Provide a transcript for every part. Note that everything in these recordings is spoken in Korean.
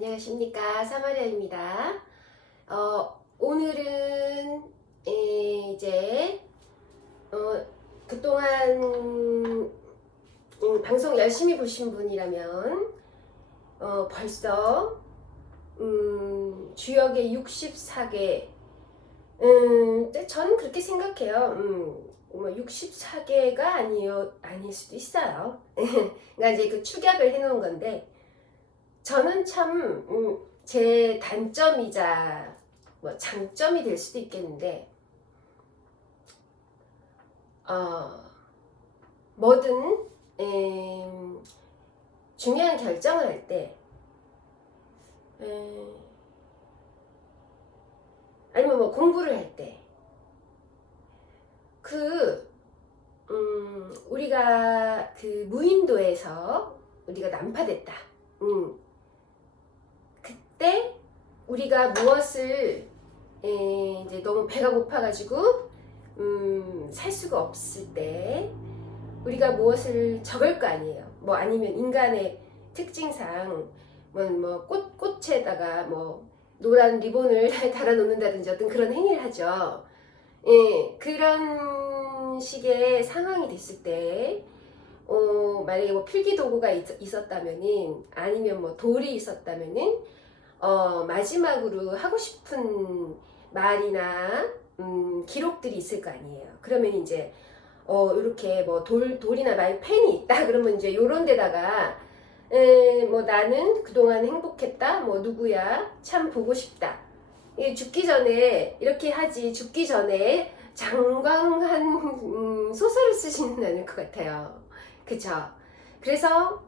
안녕하십니까, 사마리아입니다. 오늘은 이제 그동안 방송 열심히 보신 분이라면 벌써 주역의 64개, 저는 그렇게 생각해요. 뭐 64개가 아닐 수도 있어요. 그러니까 이제 그 축약을 해놓은 건데, 저는 참 제 단점이자 뭐 장점이 될 수도 있겠는데, 뭐든 중요한 결정을 할 때, 아니면 뭐 공부를 할 때, 우리가 그 무인도에서 우리가 난파됐다. 그때 우리가 무엇을 이제 너무 배가 고파가지고 살 수가 없을 때 우리가 무엇을 적을 거 아니에요. 뭐 아니면 인간의 특징상 뭐 꽃에다가 뭐 노란 리본을 달아 놓는다든지 어떤 그런 행위를 하죠. 그런 식의 상황이 됐을 때 만약에 뭐 필기 도구가 있었다면은, 아니면 뭐 돌이 있었다면은, 마지막으로 하고 싶은 말이나 기록들이 있을 거 아니에요. 그러면 이제 이렇게 뭐 돌이나 펜이 있다 그러면 이제 요런 데다가 뭐 나는 그동안 행복했다, 뭐 누구야 참 보고 싶다, 죽기 전에 이렇게 하지, 죽기 전에 장광한 소설을 쓰지는 않을 것 같아요. 그쵸? 그래서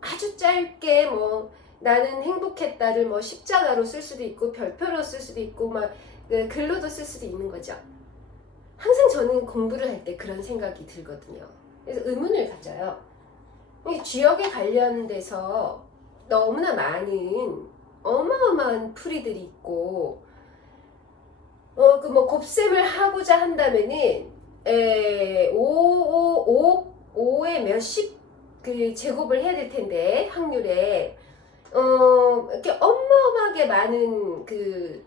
아주 짧게 뭐 나는 행복했다를 뭐 십자가로 쓸 수도 있고 별표로 쓸 수도 있고 막 글로도 쓸 수도 있는 거죠. 항상 저는 공부를 할 때 그런 생각이 들거든요. 그래서 의문을 가져요. 주역에 관련돼서 너무나 많은 어마어마한 풀이들이 있고, 그 뭐 곱셈을 하고자 한다면은 5에 몇십 그 제곱을 해야 될 텐데, 확률에 이렇게 어마어마하게 많은 그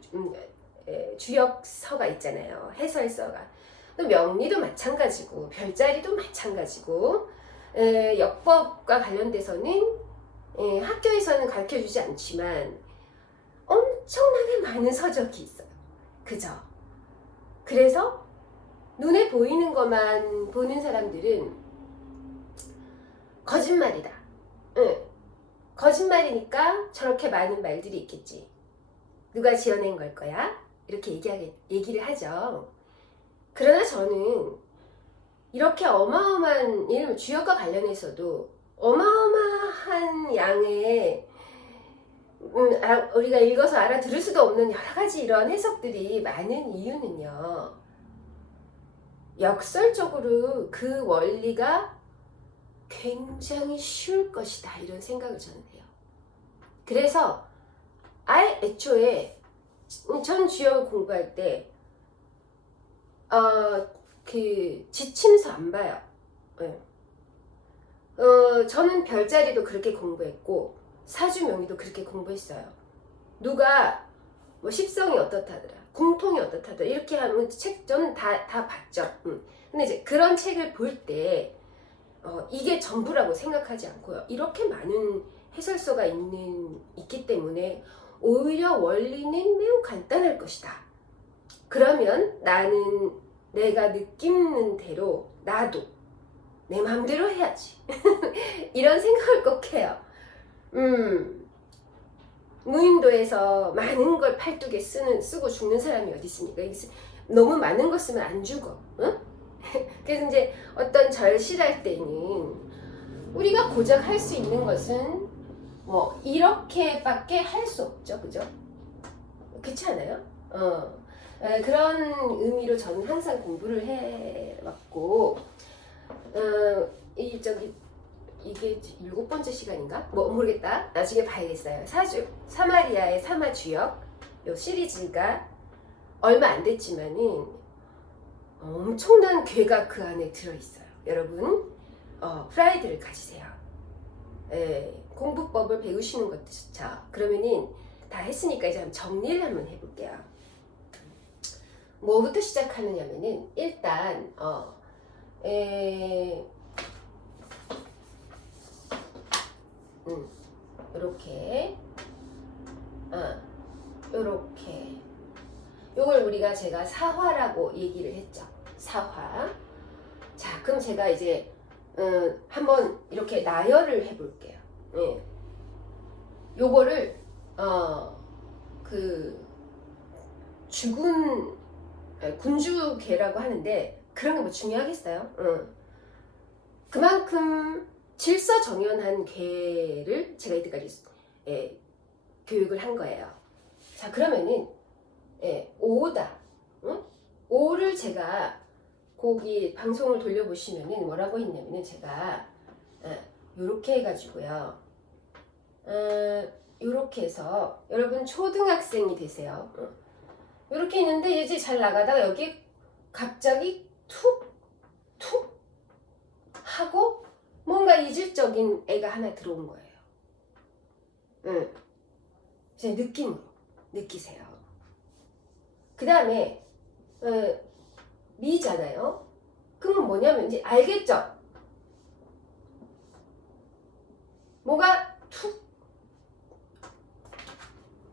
주역서가 있잖아요. 해설서가. 명리도 마찬가지고 별자리도 마찬가지고, 역법과 관련돼서는 학교에서는 가르쳐주지 않지만 엄청나게 많은 서적이 있어요. 그죠? 그래서 눈에 보이는 것만 보는 사람들은 거짓말이다. 거짓말이니까 저렇게 많은 말들이 있겠지. 누가 지어낸 걸 거야? 이렇게 얘기를 하죠. 그러나 저는 이렇게 어마어마한, 예를 들면 주역과 관련해서도 어마어마한 양의 우리가 읽어서 알아들을 수도 없는 여러 가지 이런 해석들이 많은 이유는요, 역설적으로 그 원리가 굉장히 쉬울 것이다, 이런 생각을 저는 해요. 그래서 애초에 전 주역을 공부할 때 그 지침서 안 봐요. 저는 별자리도 그렇게 공부했고 사주명리도 그렇게 공부했어요. 누가 뭐 십성이 어떻다더라, 궁통이 어떻다더라 이렇게 하면 책 저는 다 봤죠. 근데 이제 그런 책을 볼 때 이게 전부라고 생각하지 않고요, 이렇게 많은 해설서가 있기 때문에 오히려 원리는 매우 간단할 것이다. 그러면 나는 내가 느끼는 대로 나도 내 마음대로 해야지. 이런 생각을 꼭 해요. 무인도에서 많은 걸 팔뚝에 쓰고 죽는 사람이 어디 있습니까? 너무 많은 거 쓰면 안 죽어. 응? 그래서 이제 어떤 절실할 때는 우리가 고작 할 수 있는 것은 뭐 이렇게밖에 할 수 없죠. 그죠? 그렇지 않아요? 그런 의미로 저는 항상 공부를 해왔고, 이게 7번째 시간인가? 뭐 모르겠다. 나중에 봐야겠어요. 사마리아의 사마주역 요 시리즈가 얼마 안 됐지만은 엄청난 괴가 그 안에 들어있어요. 여러분, 프라이드를 가지세요. 공부법을 배우시는 것도 좋죠. 그러면은 다 했으니까 이제 한번 정리를 한번 해볼게요. 뭐부터 시작하느냐면은 일단 요렇게 요렇게 요걸 우리가 제가 사화라고 얘기를 했죠. 사화. 자, 그럼 제가 이제 한번 이렇게 나열을 해볼게요. 예. 요거를 그 죽은 군주계라고 하는데 그런 게 뭐 중요하겠어요? 그만큼 질서정연한 계를 제가 이때까지 교육을 한 거예요. 자, 그러면은 오다. 응? 오를 제가 거기 방송을 돌려보시면은 뭐라고 했냐면은 제가 요렇게 해가지고요. 요렇게 해서 여러분 초등학생이 되세요. 요렇게 했는데 이제 잘 나가다가 여기 갑자기 툭 하고 뭔가 이질적인 애가 하나 들어온 거예요. 제 느낌으로 느끼세요. 그 다음에 미잖아요. 그러면 뭐냐면 이제 알겠죠? 뭐가 툭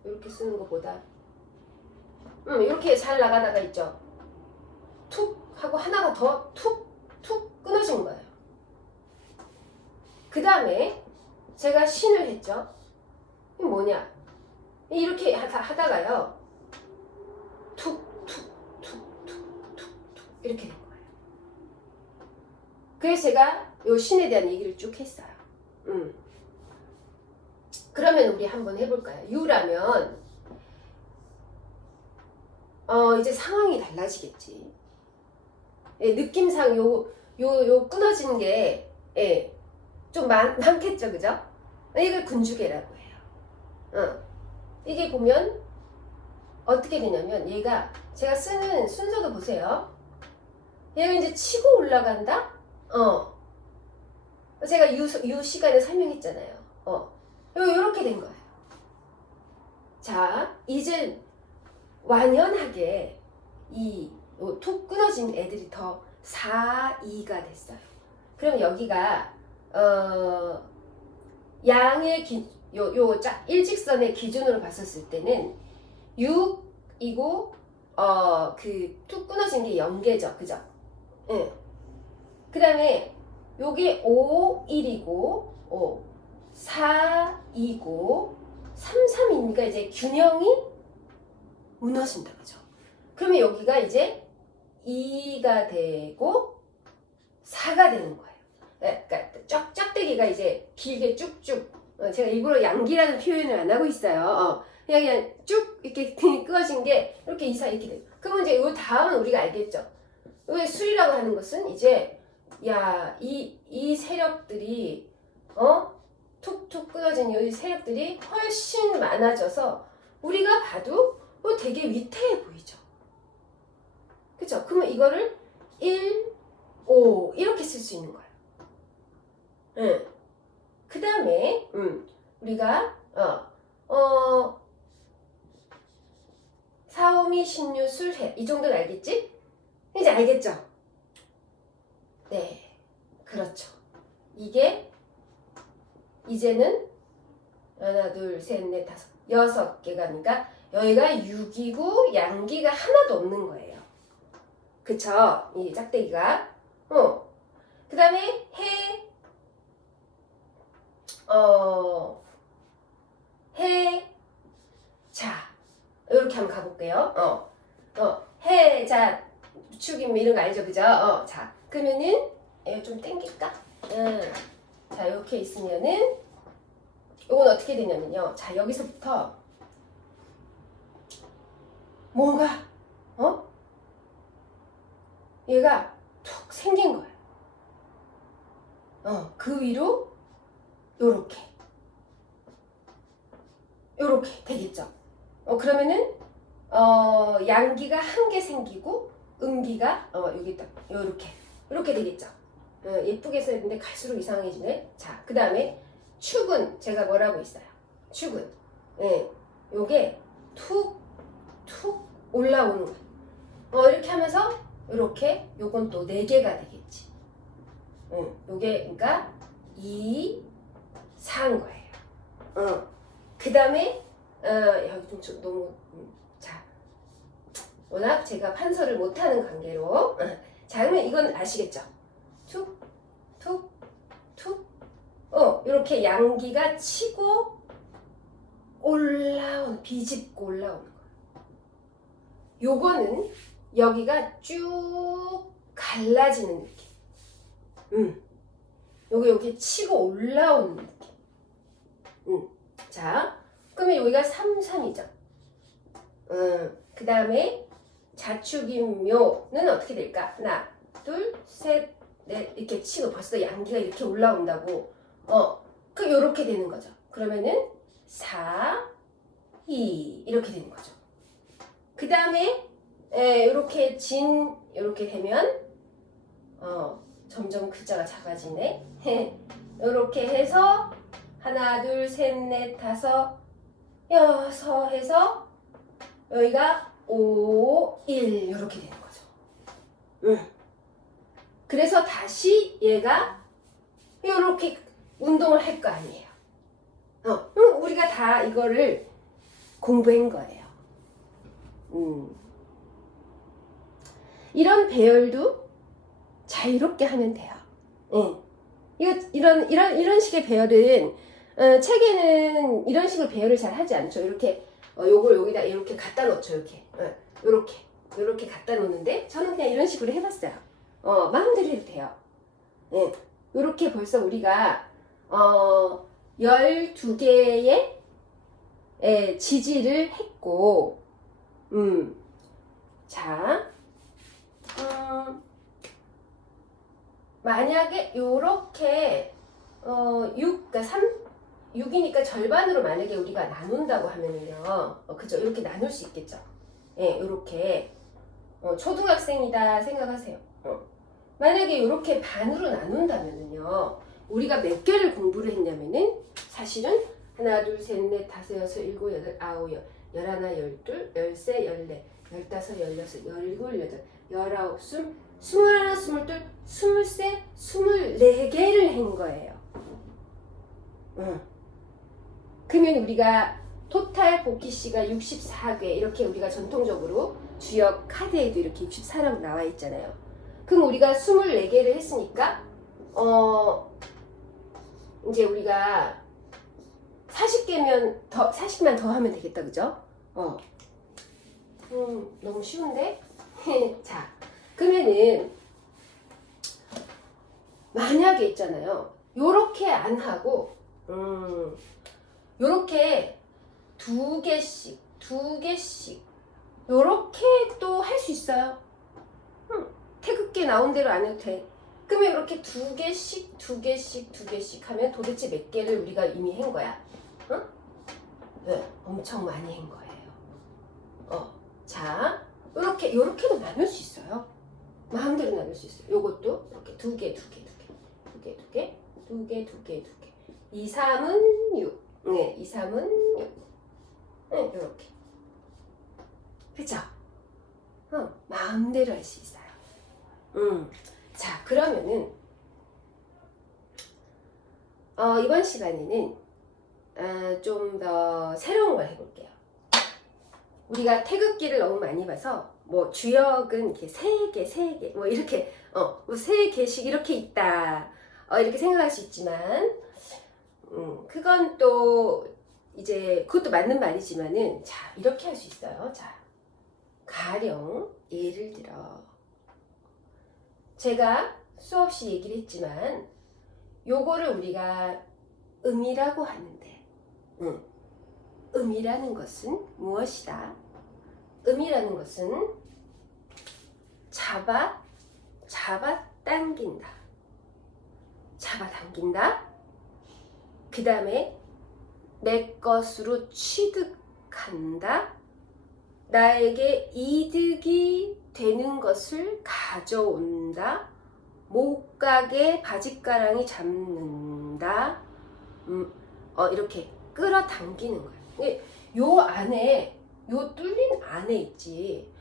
이렇게 쓰는 것보다 이렇게 잘 나가다가 있죠. 툭 하고 하나가 더 툭 끊어진 거예요. 그 다음에 제가 신을 했죠. 이게 뭐냐? 이렇게 하다가요. 툭 이렇게 된 거예요. 그래서 제가 요 신에 대한 얘기를 쭉 했어요. 그러면 우리 한번 해볼까요? 유라면 이제 상황이 달라지겠지. 느낌상 요 끊어진 게 좀 많겠죠, 그죠? 이걸 군주계라고 해요. 이게 보면 어떻게 되냐면 얘가 제가 쓰는 순서도 보세요. 얘가 이제 치고 올라간다. 제가 유 시간에 설명했잖아요. 요렇게 된 거예요. 자, 이제 완연하게 이 툭 끊어진 애들이 더 4, 2가 됐어요. 그럼 여기가 양의 일직선의 기준으로 봤었을 때는 6이고 그 툭 끊어진 게 0개죠, 그죠? 응. 그 다음에 요게 5, 1이고 4, 2고 3, 3이니까 이제 균형이 무너진다, 그죠? 그러면 여기가 이제 2가 되고 4가 되는 거예요. 그러니까 짝대기가 이제 길게 쭉쭉 제가 일부러 양기라는 표현을 안 하고 있어요. 그냥 쭉 이렇게 끊어진 게 이렇게 이렇게 돼요. 그러면 이제 이 다음은 우리가 알겠죠. 왜 술이라고 하는 것은 이제 이 세력들이 툭툭 끊어진 이 세력들이 훨씬 많아져서 우리가 봐도 되게 위태해 보이죠. 그쵸? 그러면 이거를 1, 5 이렇게 쓸 수 있는 거예요. 그 다음에 우리가 사오미 신유 술해 이 정도는 알겠지? 이제 알겠죠? 네, 그렇죠. 이게 이제는 하나, 둘, 셋, 넷, 다섯, 6개가 그러니까 여기가 6이고 양기가 하나도 없는 거예요. 그쵸? 이 짝대기가. 그 다음에 자, 이렇게 한번 가볼게요. 자, 축임 이런 거 알죠? 그죠? 자, 그러면은, 좀 땡길까? 자, 이렇게 있으면은, 이건 어떻게 되냐면요. 자, 여기서부터, 뭔가, 얘가 툭 생긴 거예요. 그 위로, 요렇게 되겠죠. 그러면은, 양기가 한 개 생기고, 음기가, 여기 딱, 요렇게 되겠죠. 예쁘게 써있는데 갈수록 이상해지네. 자, 그 다음에, 축은 제가 뭐라고 했어요? 축은 예, 요게 툭 올라오는 거. 이렇게 하면서 이렇게 요건 또 4개가 되겠지. 요게 그러니까 2, 4인 거예요. 그 다음에 여기 좀 너무 자 워낙 제가 판서를 못하는 관계로 자 그러면 이건 아시겠죠? 툭 이렇게 양기가 치고 비집고 올라오는 거예요. 요거는 여기가 쭉 갈라지는 느낌. 요게 이렇게 치고 올라오는 느낌. 자, 그러면 여기가 3, 3이죠. 그 다음에 자축인묘는 어떻게 될까? 하나, 둘, 셋, 넷 이렇게 치고 벌써 양기가 이렇게 올라온다고. 그럼 요렇게 되는 거죠. 그러면은 4, 2 이렇게 되는 거죠. 그 다음에 이렇게 이렇게 되면 점점 글자가 작아지네. 이렇게 해서 하나, 둘, 셋, 넷, 다섯, 여섯 해서 여기가 5, 1 이렇게 되는 거죠. 그래서 다시 얘가 이렇게 운동을 할 거 아니에요. 우리가 다 이거를 공부한 거예요. 이런 배열도 자유롭게 하면 돼요. 이런 식의 배열은 책에는 이런 식으로 배열을 잘 하지 않죠. 이렇게 요걸 여기다 이렇게 갖다 놓죠. 이렇게 갖다 놓는데 저는 그냥 이런 식으로 해봤어요. 마음대로 해도 돼요. 이렇게 벌써 우리가 12개의 지지를 했고, 자, 만약에 요렇게 그러니까 6이니까 절반으로 만약에 우리가 나눈다고 하면은요, 그죠? 이렇게 나눌 수 있겠죠? 예, 요렇게 초등학생이다 생각하세요. 만약에 이렇게 반으로 나눈다면은요, 우리가 몇 개를 공부를 했냐면은 사실은 하나, 둘, 셋, 넷, 다섯, 여섯, 일곱, 여덟, 아홉, 열하나, 열둘, 열세, 열네, 열다섯, 열여섯, 열일곱, 여덟, 열아홉, 스물하나, 스물둘, 스물세, 24개를 한 거예요. 그러면 우리가 토탈 복귀시가 64개 이렇게 우리가 전통적으로 주역 카드에도 이렇게 64라고 나와 있잖아요. 그럼 우리가 24개를 했으니까 이제 우리가 40만 더 하면 되겠다, 그죠? 너무 쉬운데? 자, 그러면은 만약에 있잖아요. 요렇게 안 하고 요렇게 2개씩 요렇게 또 할 수 있어요. 태극기 나온 대로 안 해도 돼. 그러면 이렇게 2개씩 하면 도대체 몇 개를 우리가 이미 한 거야? 네, 엄청 많이 한 거예요. 자, 요렇게도 나눌 수 있어요. 마음대로 나눌 수 있어요. 요것도 이렇게 2개. 2, 3은 6. 네, 2, 3은 6. 네, 요렇게. 그쵸? 마음대로 할 수 있어요. 자, 그러면은 이번 시간에는 좀 더 새로운 걸 해볼게요. 우리가 태극기를 너무 많이 봐서 뭐 주역은 이렇게 3개 뭐 이렇게 뭐 3개씩 이렇게 있다 이렇게 생각할 수 있지만 그건 또 이제 그것도 맞는 말이지만은 자 이렇게 할 수 있어요. 자 가령 예를 들어 제가 수없이 얘기를 했지만 요거를 우리가 음이라고 하는데 음이라는 것은 무엇이다? 음이라는 것은 잡아당긴다. 그 다음에 내 것으로 취득한다. 나에게 이득이 되는 것을 가져온다. 못 가게 바짓가랑이 잡는다. 이렇게 끌어당기는 거야. 이게 요 안에, 요 뚫린 안에 있지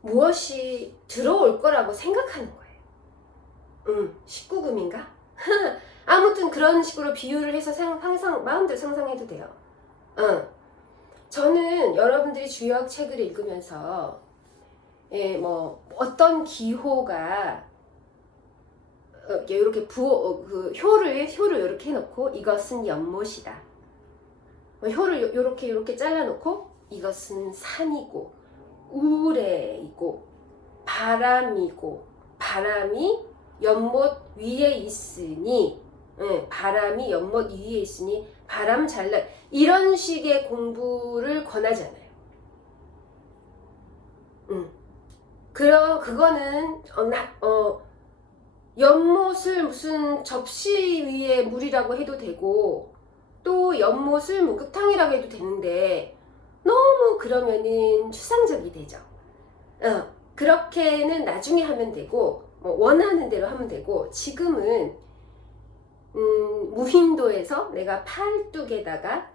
무엇이 들어올 거라고 생각하는 거예요. 19금인가? 아무튼 그런 식으로 비유를 해서 마음대로 상상해도 돼요. 저는 여러분들이 주역 책을 읽으면서 뭐 어떤 기호가 이렇게 그 효를 이렇게 해놓고 이것은 연못이다. 효를 이렇게 잘라놓고 이것은 산이고 우레이고 바람이고 바람이 연못 위에 있으니 바람이 연못 위에 있으니 바람 잘 날 이런 식의 공부를 권하잖아요. 그거는 연못을 무슨 접시 위에 물이라고 해도 되고 또 연못을 목욕탕이라고 해도 되는데 너무 그러면은 추상적이 되죠. 그렇게는 나중에 하면 되고 원하는 대로 하면 되고 지금은 무인도에서 내가 팔뚝에다가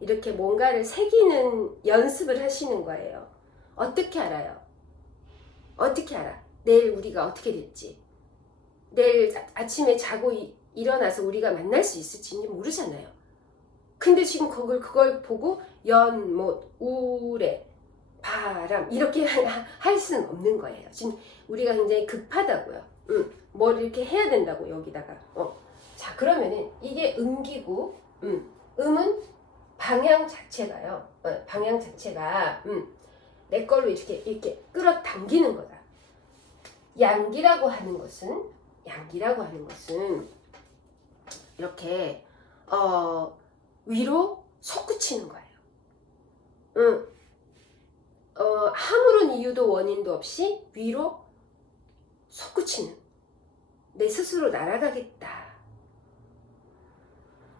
이렇게 뭔가를 새기는 연습을 하시는 거예요. 어떻게 알아요? 어떻게 알아? 내일 우리가 어떻게 될지. 내일 아침에 자고 일어나서 우리가 만날 수 있을지 모르잖아요. 근데 지금 그걸 보고 연못, 우레, 바람 이렇게 할 수는 없는 거예요. 지금 우리가 굉장히 급하다고요. 뭘 이렇게 해야 된다고 여기다가. 자 그러면은 이게 음기고 음은 방향 자체가요. 방향 자체가 내 걸로 이렇게 끌어당기는 거다. 양기라고 하는 것은 이렇게 위로 솟구치는 거예요. 아무런 이유도 원인도 없이 위로 솟구치는 내 스스로 날아가겠다.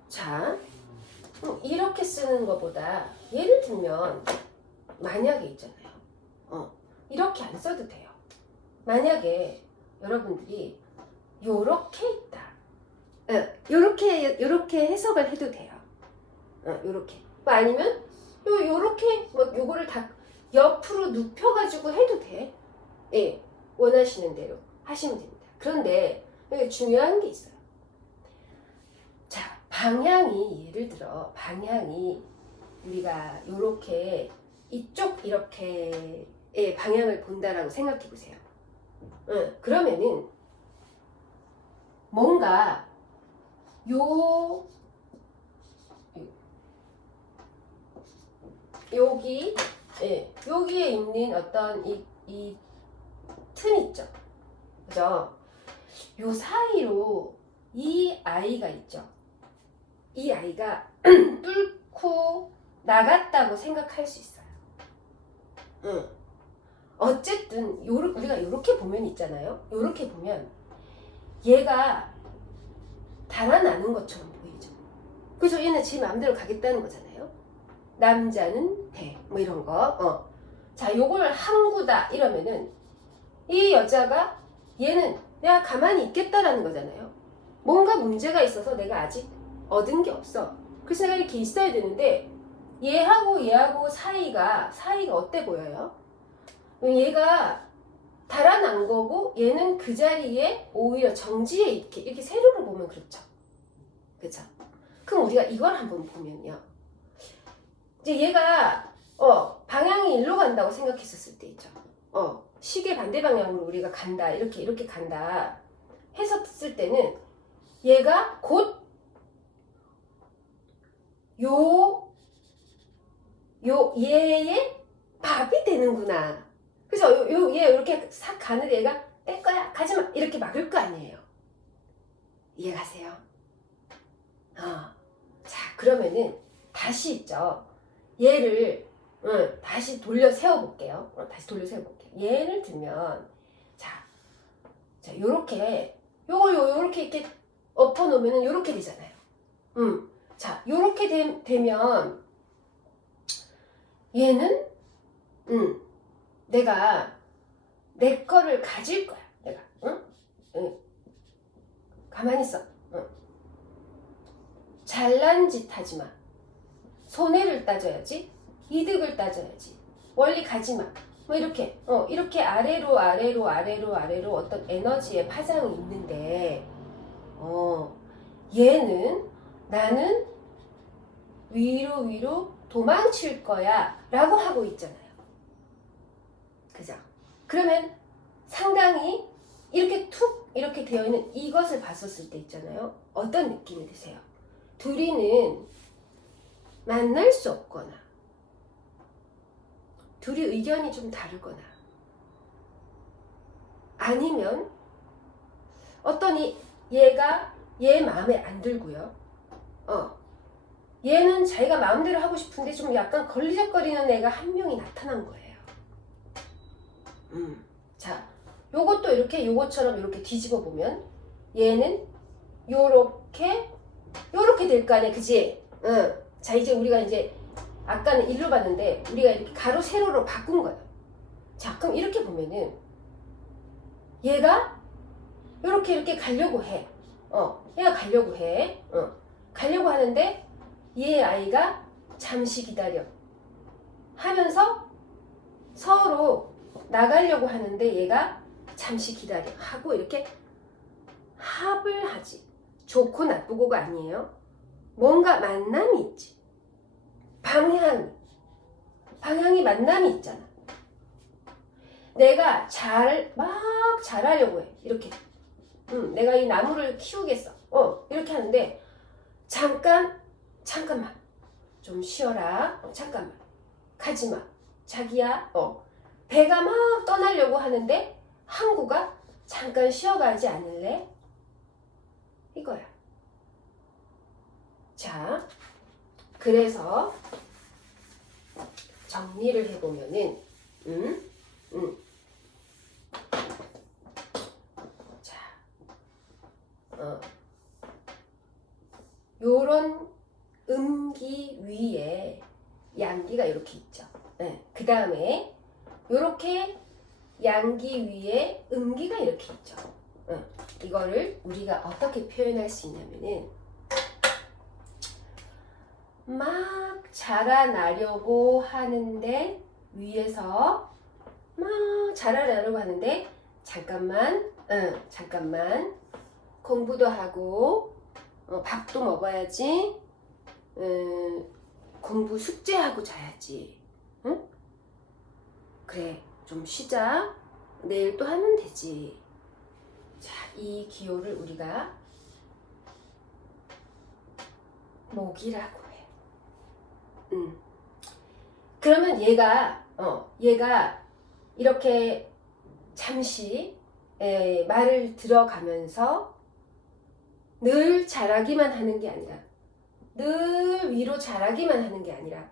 자, 이렇게 쓰는 것보다 예를 들면 만약에 있잖아요. 이렇게 안 써도 돼요. 만약에 여러분들이 요렇게 있다. 요렇게 해석을 해도 돼요. 요렇게. 아니면 요렇게 요거를 다 옆으로 눕혀가지고 해도 돼. 예, 원하시는 대로 하시면 됩니다. 그런데 여기 중요한 게 있어요. 자, 방향이 예를 들어 방향이 우리가 요렇게 이쪽 이렇게 방향을 본다라고 생각해 보세요. 그러면은 뭔가 여기에 있는 어떤 이 틈 있죠. 그죠? 요 사이로 이 아이가 있죠. 이 아이가 뚫고 나갔다고 생각할 수 있어요. 어쨌든 우리가 이렇게 보면 있잖아요. 이렇게 보면 얘가 달아나는 것처럼 보이죠. 그래서 얘는 지 마음대로 가겠다는 거잖아요. 남자는 배, 뭐 이런 거. 자, 요걸 항구다 이러면은 이 여자가 얘는 내가 가만히 있겠다라는 거잖아요. 뭔가 문제가 있어서 내가 아직 얻은 게 없어. 그래서 내가 이렇게 있어야 되는데 얘하고 사이가 어때 보여요? 얘가 달아난 거고 얘는 그 자리에 오히려 정지해 이렇게 세로로 보면 그렇죠. 그렇죠? 그럼 우리가 이걸 한번 보면요. 이제 얘가 방향이 일로 간다고 생각했었을 때 있죠. 시계 반대 방향으로 우리가 간다. 이렇게 간다. 했었을 때는 얘가 곧 얘의 밥이 되는구나. 그래서 얘 이렇게 싹 가는데 얘가 뗄 거야 가지마 이렇게 막을 거 아니에요. 이해가세요? 자 그러면은 다시 있죠. 얘를 다시 돌려 세워볼게요. 예를 들면 자 요렇게 요렇게 이렇게 엎어놓으면은 요렇게 되잖아요. 자 요렇게 되면 얘는 내가 내 거를 가질 거야. 내가 가만히 있어. 잘난 짓 하지 마. 손해를 따져야지. 이득을 따져야지. 멀리 가지 마. 뭐 이렇게 이렇게 아래로 어떤 에너지의 파장이 있는데 얘는 나는 위로 도망칠 거야 라고 하고 있잖아요. 그죠? 그러면 상당히 이렇게 툭 이렇게 되어 있는 이것을 봤었을 때 있잖아요. 어떤 느낌이 드세요? 둘이는 만날 수 없거나 둘이 의견이 좀 다르거나 아니면 어떤 얘가 얘 마음에 안 들고요. 얘는 자기가 마음대로 하고 싶은데 좀 약간 걸리적거리는 애가 한 명이 나타난 거예요. 자, 요것도 이렇게 요것처럼 이렇게 뒤집어 보면 얘는 요렇게 될 거 아니야, 그지? 자, 이제 우리가 이제 아까는 일로 봤는데 우리가 이렇게 가로 세로로 바꾼 거예요. 자, 그럼 이렇게 보면은 얘가 이렇게 가려고 해. 얘가 가려고 해. 가려고 하는데 얘 아이가 잠시 기다려 하면서 서로 나가려고 하는데 얘가 잠시 기다려 하고 이렇게 합을 하지. 좋고 나쁘고가 아니에요. 뭔가 만남이 있지. 방향이 만남이 있잖아. 내가 막 잘하려고 해. 이렇게. 내가 이 나무를 키우겠어. 이렇게 하는데 잠깐만. 좀 쉬어라. 잠깐만. 가지마. 자기야. 배가 막 떠나려고 하는데 항구가 잠깐 쉬어가지 않을래? 이거야. 자, 그래서 정리를 해보면은 자, 요런 음기 위에 양기가 이렇게 있죠. 그 다음에 요렇게 양기 위에 음기가 이렇게 있죠. 이거를 우리가 어떻게 표현할 수 있냐면은 막 자라나려고 하는데 위에서 막 자라나려고 하는데 잠깐만 공부도 하고 밥도 먹어야지. 공부 숙제하고 자야지. 응? 그래, 좀 쉬자. 내일 또 하면 되지. 자, 이 기호를 우리가 목이라고 해. 그러면 얘가 이렇게 잠시 말을 들어가면서 늘 자라기만 하는 게 아니라 늘 위로 자라기만 하는 게 아니라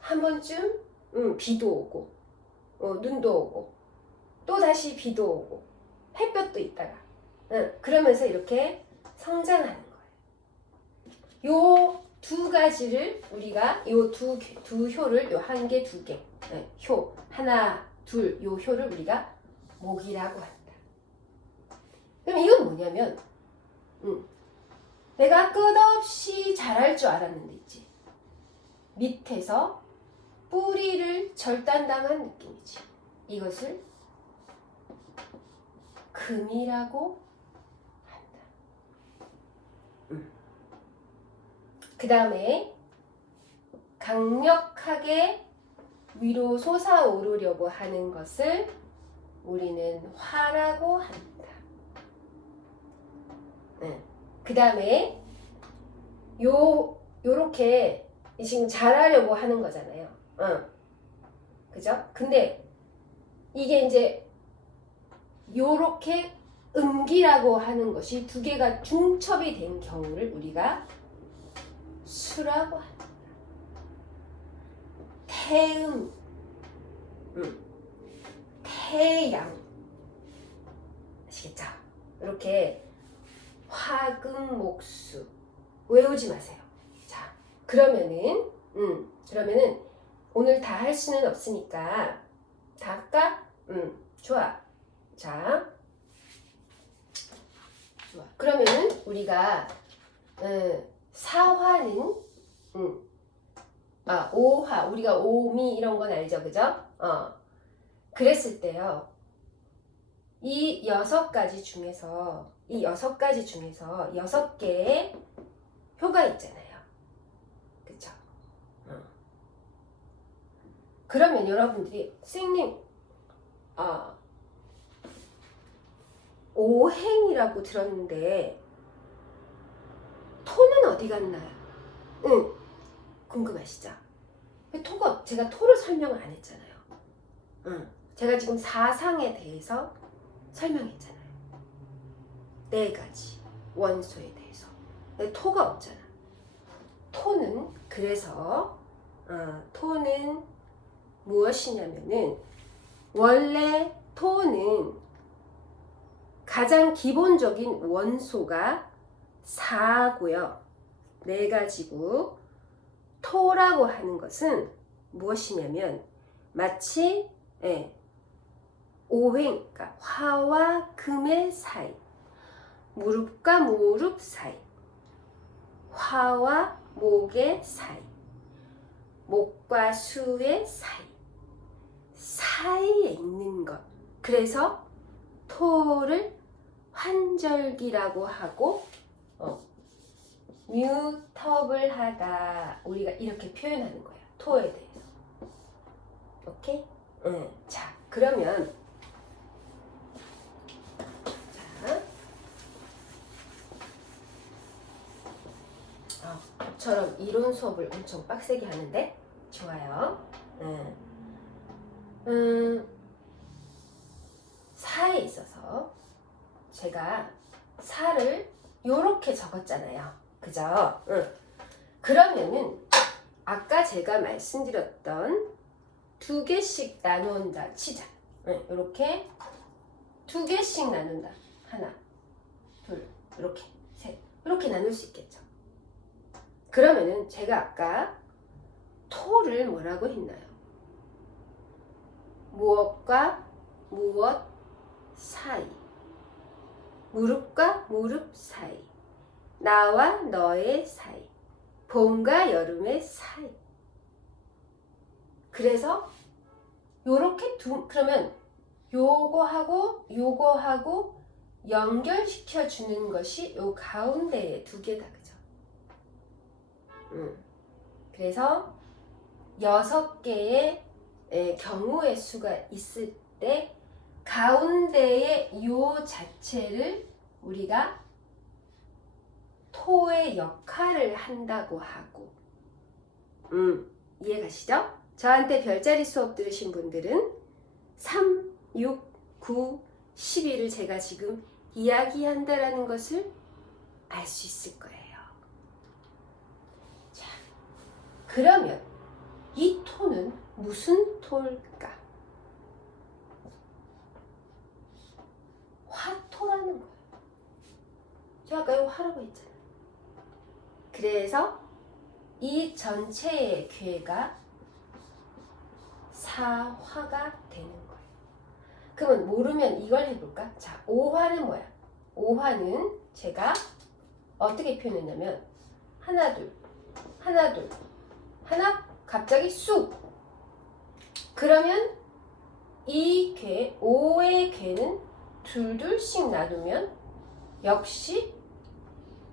한 번쯤 비도 오고 눈도 오고 또 다시 비도 오고 햇볕도 있다가 그러면서 이렇게 성장하는 거예요. 요 두 가지를 우리가 요 두 효를 요 한 개, 두 개 효 하나, 둘 요 효를 우리가 목이라고 한다. 그럼 이건 뭐냐면 내가 끝없이 잘할 줄 알았는데 있지. 밑에서 뿌리를 절단당한 느낌이지. 이것을 금이라고 한다. 그 다음에 강력하게 위로 솟아오르려고 하는 것을 우리는 화라고 한다. 그 다음에 요렇게 지금 잘하려고 하는 거잖아요. 그죠? 근데 이게 이제 요렇게 음기라고 하는 것이 두 개가 중첩이 된 경우를 우리가 수라고 한다. 태음, 태양. 아시겠죠? 이렇게 화금목수 외우지 마세요. 자, 그러면은 오늘 다 할 수는 없으니까 다 할까? 좋아. 자, 좋아. 그러면은 우리가 사화는 오화, 우리가 오미 이런 건 알죠, 그죠? 그랬을 때요. 이 6가지 중에서 6개의 효가 있잖아요. 그쵸? 그러면 여러분들이 선생님 오행이라고 들었는데 토는 어디 갔나요? 궁금하시죠? 제가 토를 설명을 안 했잖아요. 제가 지금 사상에 대해서 설명했잖아요. 4가지 원소에 대해서. 근데 토가 없잖아. 토는 그래서 토는 무엇이냐면은 원래 토는 가장 기본적인 원소가 4고요. 4가지고 토라고 하는 것은 무엇이냐면 마치 오행, 그러니까 화와 금의 사이, 무릎과 무릎 사이, 화와 목의 사이, 목과 수의 사이에 있는 것. 그래서 토를 환절기라고 하고 뮤터블하다, 우리가 이렇게 표현하는 거야. 토에 대해서. 오케이? 자, 그러면 저처럼 이론 수업을 엄청 빡세게 하는데 좋아요. 사에 있어서 제가 사를 요렇게 적었잖아요. 그죠? 그러면은 아까 제가 말씀드렸던 2개씩 나눈다 치자. 요렇게 2개씩 나눈다. 하나, 둘, 이렇게, 셋. 이렇게 나눌 수 있겠죠. 그러면은 제가 아까 토를 뭐라고 했나요? 무엇과 무엇 사이, 무릎과 무릎 사이, 나와 너의 사이, 봄과 여름의 사이. 그래서 요렇게 그러면 요거하고 연결시켜 주는 것이 요 가운데에 2개다. 그죠? 그래서 6개의 경우의 수가 있을 때 가운데에 요 자체를 우리가 토의 역할을 한다고 하고, 이해가시죠? 저한테 별자리 수업 들으신 분들은 3, 6, 9, 12를 제가 지금 이야기한다라는 것을 알 수 있을 거예요. 자, 그러면 이 토는 무슨 토일까? 화토라는 거예요. 제가 아까 이거 화라고 했잖아요. 그래서 이 전체의 괴가 사화가 되는 거예요. 그러면 모르면 이걸 해볼까? 자, 오화는 뭐야? 오화는 제가 어떻게 표현했냐면 하나 둘 하나 갑자기 쑥. 그러면 이 괴, 오의 괴는 둘씩 나누면 역시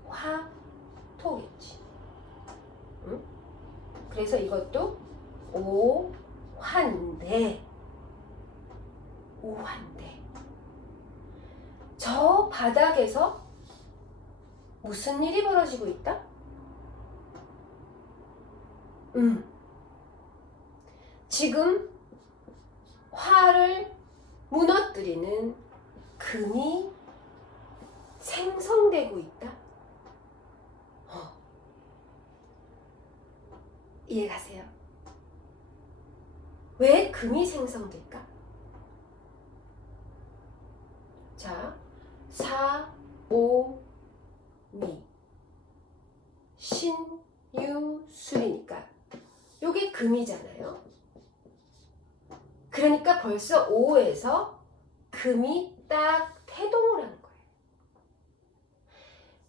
화토겠지. 그래서 이것도 오환대. 저 바닥에서 무슨 일이 벌어지고 있다? 지금 화를 무너뜨리는 금이 생성되고 있다. 이해가세요? 왜 금이 생성될까? 자, 사, 오, 미, 신, 유, 술이니까 요게 금이잖아요. 그러니까 벌써 오에서 금이 딱 태동을 하는 거예요.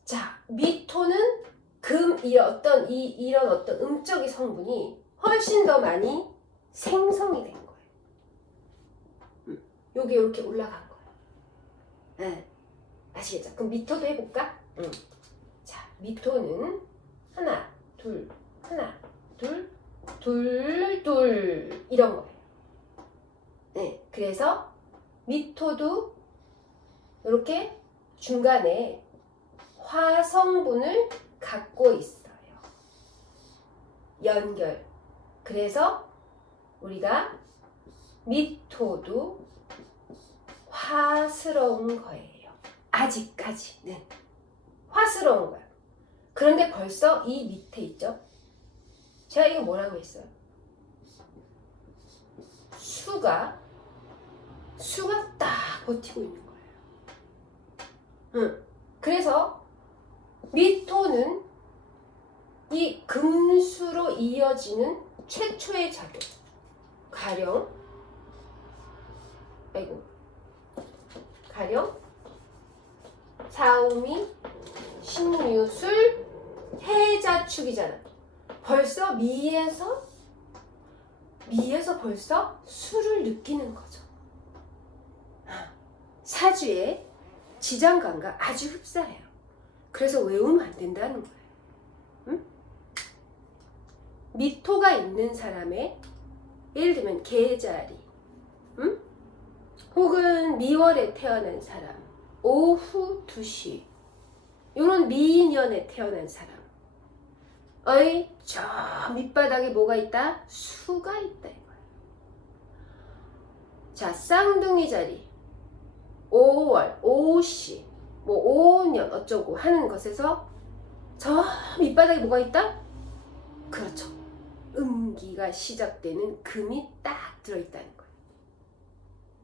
자, 미토는 이런 어떤 음적인 성분이 훨씬 더 많이 생성이 된 거예요. 여기 이렇게 올라간 거예요. 네. 아시겠죠? 그럼 미토도 해볼까? 자, 미토는 하나, 둘, 이런 거예요. 네. 그래서 미토도 이렇게 중간에 화성분을 갖고 있어요. 연결. 그래서 우리가 미토도 화스러운 거예요. 아직까지는 화스러운 거예요. 그런데 벌써 이 밑에 있죠? 제가 이거 뭐라고 했어요? 수가 딱 버티고 있는 거예요. 그래서 미토는 이 금수로 이어지는 최초의 작용. 가령 사오미, 신유술, 해자축이잖아. 벌써 미에서 벌써 술을 느끼는 거죠. 사주의 지장간과 아주 흡사해요. 그래서 외우면 안 된다는 거예요. 미토가 있는 사람의 예를 들면 계자리, 혹은 미월에 태어난 사람, 오후 2시 이런 미년에 태어난 사람의 저 밑바닥에 뭐가 있다? 수가 있다 이거야. 자, 쌍둥이 자리 5월, 5시, 뭐 5년 어쩌고 하는 것에서 저 밑바닥에 뭐가 있다? 그렇죠. 음기가 시작되는 금이 딱 들어있다는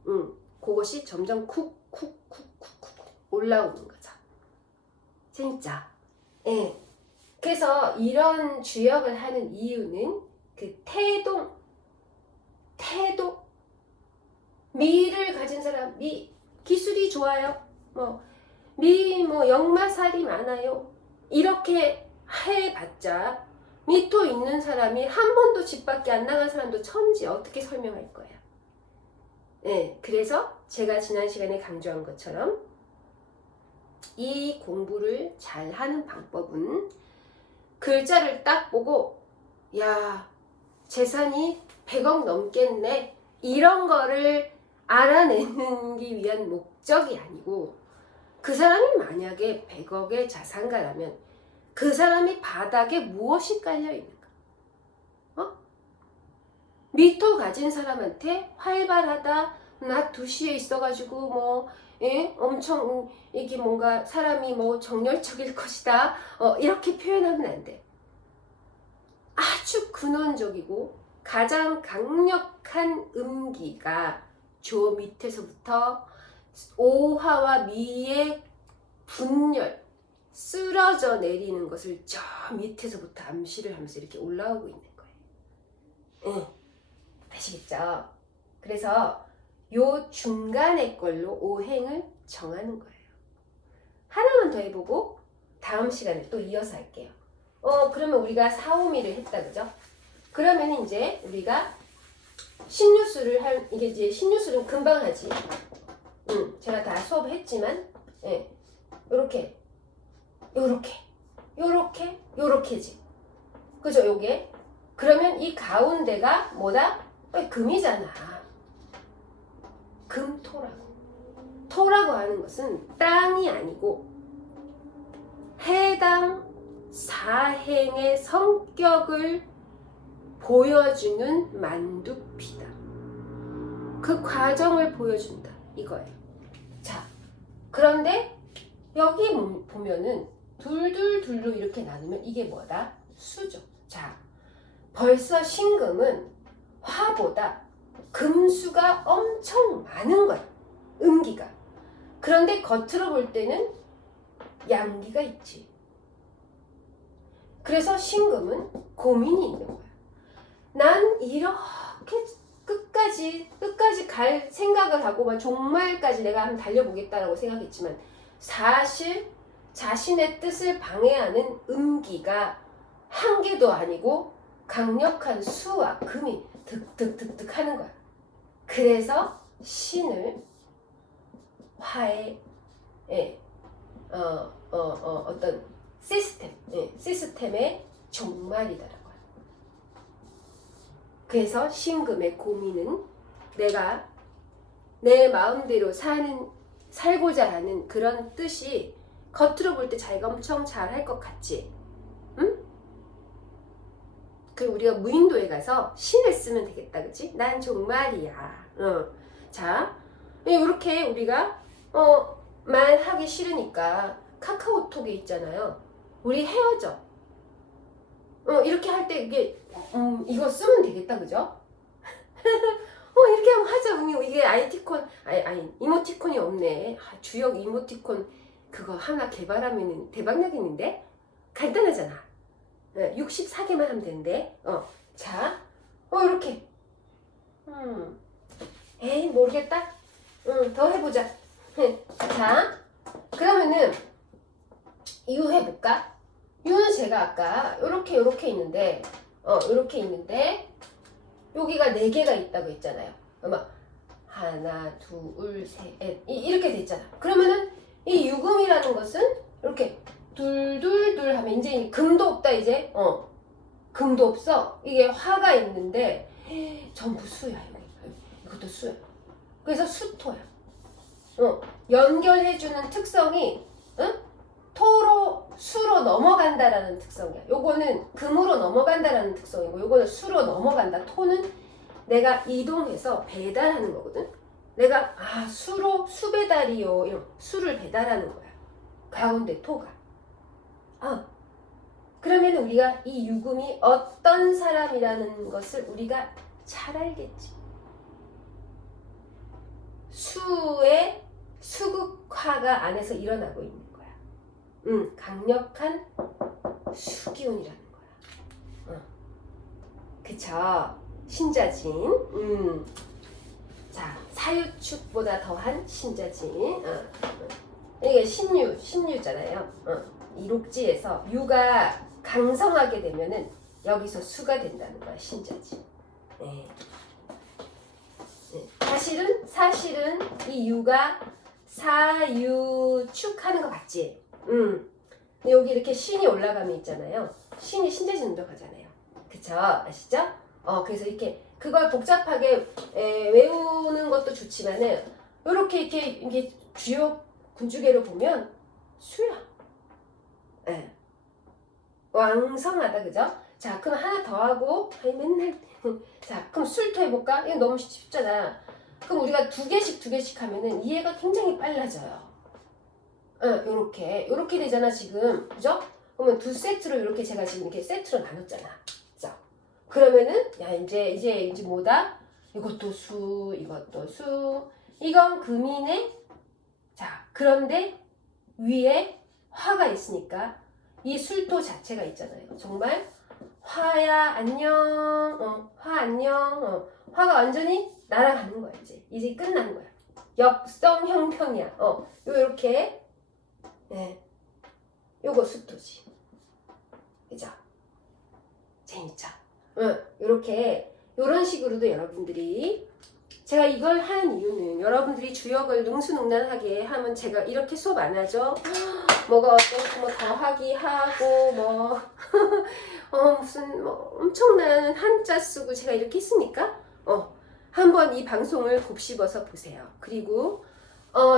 거예요. 그것이 점점 쿡쿡쿡쿡쿡 올라오는 거죠. 진짜. 예. 그래서 이런 주역을 하는 이유는 그 태도. 미를 가진 사람, 기술이 좋아요. 역마살이 많아요. 이렇게 해봤자 미토 있는 사람이 한 번도 집 밖에 안 나간 사람도 천지 어떻게 설명할 거야. 네, 그래서 제가 지난 시간에 강조한 것처럼 이 공부를 잘 하는 방법은 글자를 딱 보고 야, 재산이 100억 넘겠네 이런 거를 알아내기 위한 목적이 아니고 그 사람이 만약에 100억의 자산가라면 그 사람이 바닥에 무엇이 깔려있는가? 미토 가진 사람한테 활발하다, 낮 2시에 있어가지고 엄청 이게 뭔가 사람이 정열적일 것이다, 이렇게 표현하면 안 돼. 아주 근원적이고 가장 강력한 음기가 저 밑에서부터 오화와 미의 분열, 쓰러져 내리는 것을 저 밑에서부터 암시를 하면서 이렇게 올라오고 있는 거예요. 아시겠죠? 그래서 요 중간의 걸로 오행을 정하는 거예요. 하나만 더 해보고 다음 시간에 또 이어서 할게요. 그러면 우리가 사오미를 했다, 그죠? 그러면 이제 우리가 신유술을 이게 이제 신유술은 금방 하지. 제가 다 수업했지만, 요렇게지. 그죠? 요게. 그러면 이 가운데가 뭐다? 금이잖아. 금토라고. 토라고 하는 것은 땅이 아니고 해당 사행의 성격을 보여주는 만두피다. 그 과정을 보여준다. 이거예요. 자, 그런데 여기 보면은 둘둘둘로 이렇게 나누면 이게 뭐다? 수죠. 자, 벌써 신금은 화보다 금수가 엄청 많은 거야. 음기가. 그런데 겉으로 볼 때는 양기가 있지. 그래서 신금은 고민이 있는 거야. 난 이렇게 끝까지 갈 생각을 하고 종말까지 내가 한번 달려보겠다라고 생각했지만 사실 자신의 뜻을 방해하는 음기가 한 개도 아니고 강력한 수와 금이 득득득득 하는 거야. 그래서 신을 화의 어떤 시스템의 종말이다라고 해요. 그래서 신금의 고민은 내가 내 마음대로 살고자 하는 그런 뜻이 겉으로 볼 때 자기가 엄청 잘할 것 같지? 응? 그리고 우리가 무인도에 가서 신을 쓰면 되겠다, 그치? 난 종말이야. 자, 이렇게 우리가 말하기 싫으니까 카카오톡에 있잖아요. 우리 헤어져. 이렇게 할 때 이게 이거 쓰면 되겠다, 그죠? 이렇게 한번 하자. 이게 아이티콘 아니 이모티콘이 없네. 주역 이모티콘 그거 하나 개발하면 대박 나겠는데? 간단하잖아. 64개만 하면 되는데. 자, 이렇게. 에이, 모르겠다. 더 해보자. 자, 그러면은 유 해볼까? 유는 제가 아까 요렇게 있는데, 요렇게 있는데, 여기가 4개가 있다고 했잖아요. 하나, 둘, 셋, 이렇게 돼 있잖아. 그러면은 이 유금이라는 것은 이렇게 둘둘둘 하면 이제 금도 없다 이제. 금도 없어. 이게 화가 있는데 전부 수야. 여기. 이것도 수야. 그래서 수토야. 연결해주는 특성이 수로 넘어간다라는 특성이야. 요거는 금으로 넘어간다라는 특성이고, 요거는 수로 넘어간다. 토는 내가 이동해서 배달하는 거거든. 내가 수 배달이요. 이런 수를 배달하는 거야. 가운데 토가. 그러면 우리가 이 유금이 어떤 사람이라는 것을 우리가 잘 알겠지. 수의 수극화가 안에서 일어나고 있는 거야. 강력한 수기운이라는 거야. 그쵸? 신자진. 자, 사유축보다 더한 신자진. 이게 신유잖아요. 이 록지에서 유가 강성하게 되면은 여기서 수가 된다는 거야, 신자진. 네. 사실은 이 유가 사유축하는 거 맞지? 여기 이렇게 신이 올라가면 있잖아요. 신이 신자진 운동하잖아요. 그쵸? 아시죠? 그래서 이렇게 그걸 복잡하게 외우는 것도 좋지만은 이렇게 주요 군주계로 보면 수야. 왕성하다, 그죠? 자, 그럼 하나 더 하고 맨날 자, 그럼 술토 해볼까? 이거 너무 쉽잖아. 그럼 우리가 두 개씩 하면은 이해가 굉장히 빨라져요. 요렇게 되잖아 지금, 그죠? 그러면 두 세트로 이렇게 제가 지금 이렇게 세트로 나눴잖아. 그죠? 그러면은 이제 뭐다? 이것도 수, 이것도 수. 이건 금이네. 자, 그런데 위에 화가 있으니까 이 술토 자체가 있잖아요. 정말 화야 안녕. 화 안녕. 화가 완전히 날아가는 거야. 이제 끝나는 거야. 역성형평이야. 요렇게. 요거 수토지. 그죠? 재밌죠? 요런 식으로도 여러분들이, 제가 이걸 하는 이유는 여러분들이 주역을 능수능란하게 하면 제가 이렇게 수업 안 하죠? 뭐가 어떤 더하기 하고 무슨 엄청난 한자 쓰고 제가 이렇게 했습니까? 한번 이 방송을 곱씹어서 보세요. 그리고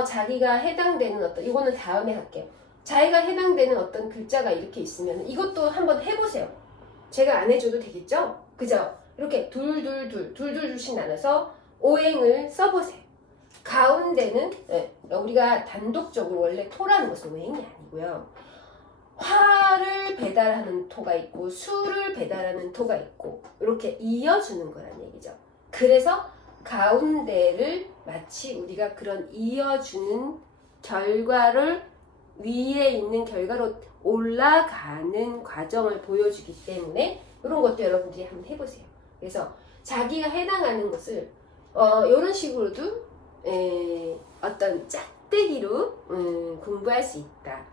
자기가 해당되는 이거는 다음에 할게요. 자기가 해당되는 어떤 글자가 이렇게 있으면 이것도 한번 해보세요. 제가 안 해줘도 되겠죠? 그죠? 이렇게 둘둘둘씩 나눠서 오행을 써보세요. 가운데는 우리가 단독적으로 원래 토라는 것은 오행이 아니고요. 화를 배달하는 토가 있고 수를 배달하는 토가 있고 이렇게 이어주는 거란 얘기죠. 그래서 가운데를 마치 우리가 그런 이어주는 결과를 위에 있는 결과로 올라가는 과정을 보여주기 때문에 이런 것도 여러분들이 한번 해보세요. 그래서 자기가 해당하는 것을 이런 식으로도 어떤 짝대기로 공부할 수 있다.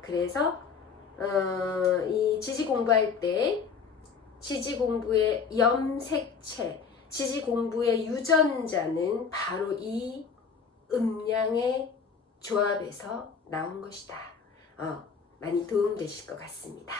그래서 이 지지 공부할 때 지지 공부의 염색체, 지지 공부의 유전자는 바로 이 음양의 조합에서 나온 것이다. 많이 도움되실 것 같습니다.